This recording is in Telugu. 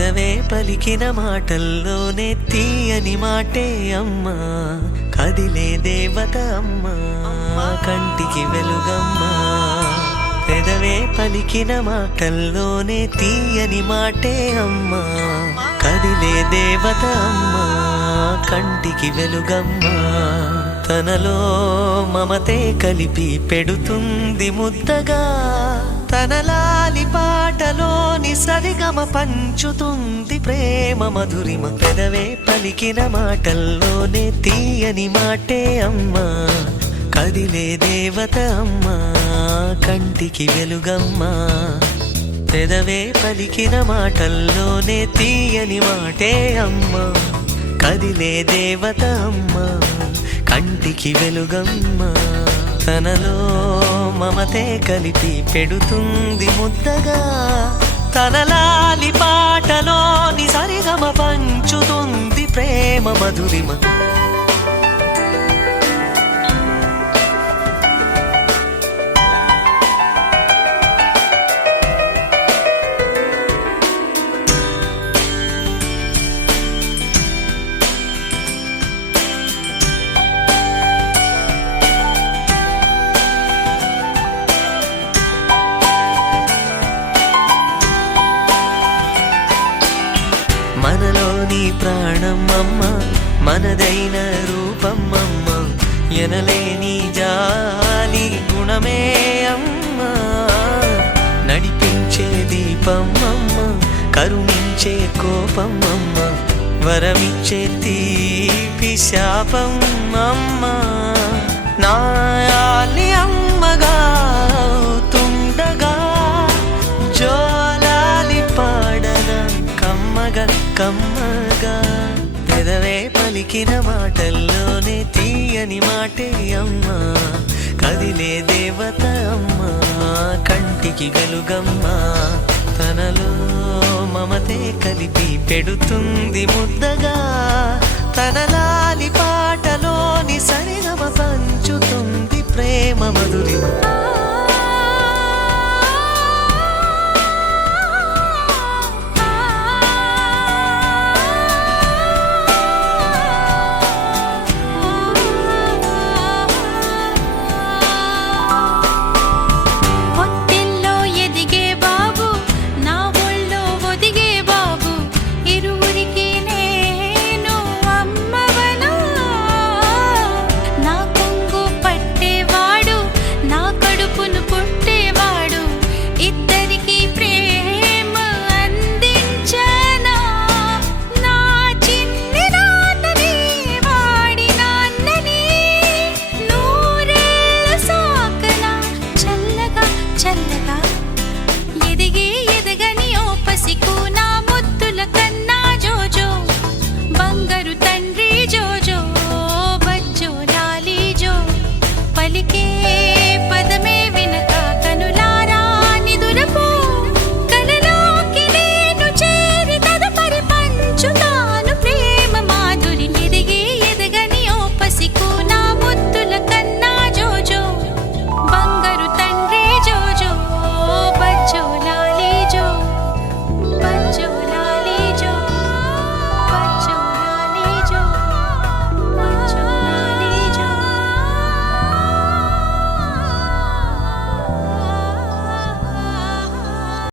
పెదవే పలికిన మాటల్లోనే తీయని మాటే అమ్మా, కదిలే దేవత అమ్మా, కంటికి వెలుగమ్మా. పెదవే పలికిన మాటల్లోనే తీయని మాటే అమ్మా, కదిలే దేవత అమ్మా, కంటికి వెలుగమ్మా. తనలో మమతే కలిపి పెడుతుంది ముద్దగా, తన లాలి పాటలోని సరిగమ పంచుతుంది ప్రేమ మధురిమ. పెదవే పలికిన మాటల్లోనే తీయని మాటే అమ్మా, కదిలే దేవత అమ్మా, కంటికి వెలుగమ్మా. పెదవే పలికిన మాటల్లోనే తీయని మాటే అమ్మా, కదిలే దేవత అమ్మా, కంటికి వెలుగమ్మా. తనలో మమతే కలిపి పెడుతుంది ముద్దగా, తన లాలి పాటలోని సరిగమ పంచుతుంది ప్రేమ మధురిమ. మనలోని ప్రాణమమ్మ, మనదైన రూపమమ్మ, ఎనలేని జాలి గుణమే అమ్మ. నడిపించే దీపమమ్మ, కరుణించే కోపమమ్మ, వరమిచ్చే తీపి శాపమమ్మ. నాయాలి అమ్మగా తుండగా, జోలాలి పాడన కమ్మగా కమ్మగా. పెదవే పలికిన మాటల్లోనే తీయని మాటే అమ్మా, కదిలే దేవత అమ్మా, కంటికి వెలుగమ్మా. తనలో మమతే కలిపి పెడుతుంది ముద్దగా, తన లాలి పాటలోని సరిగమ పంచుతుంది ప్రేమ మధురిమ.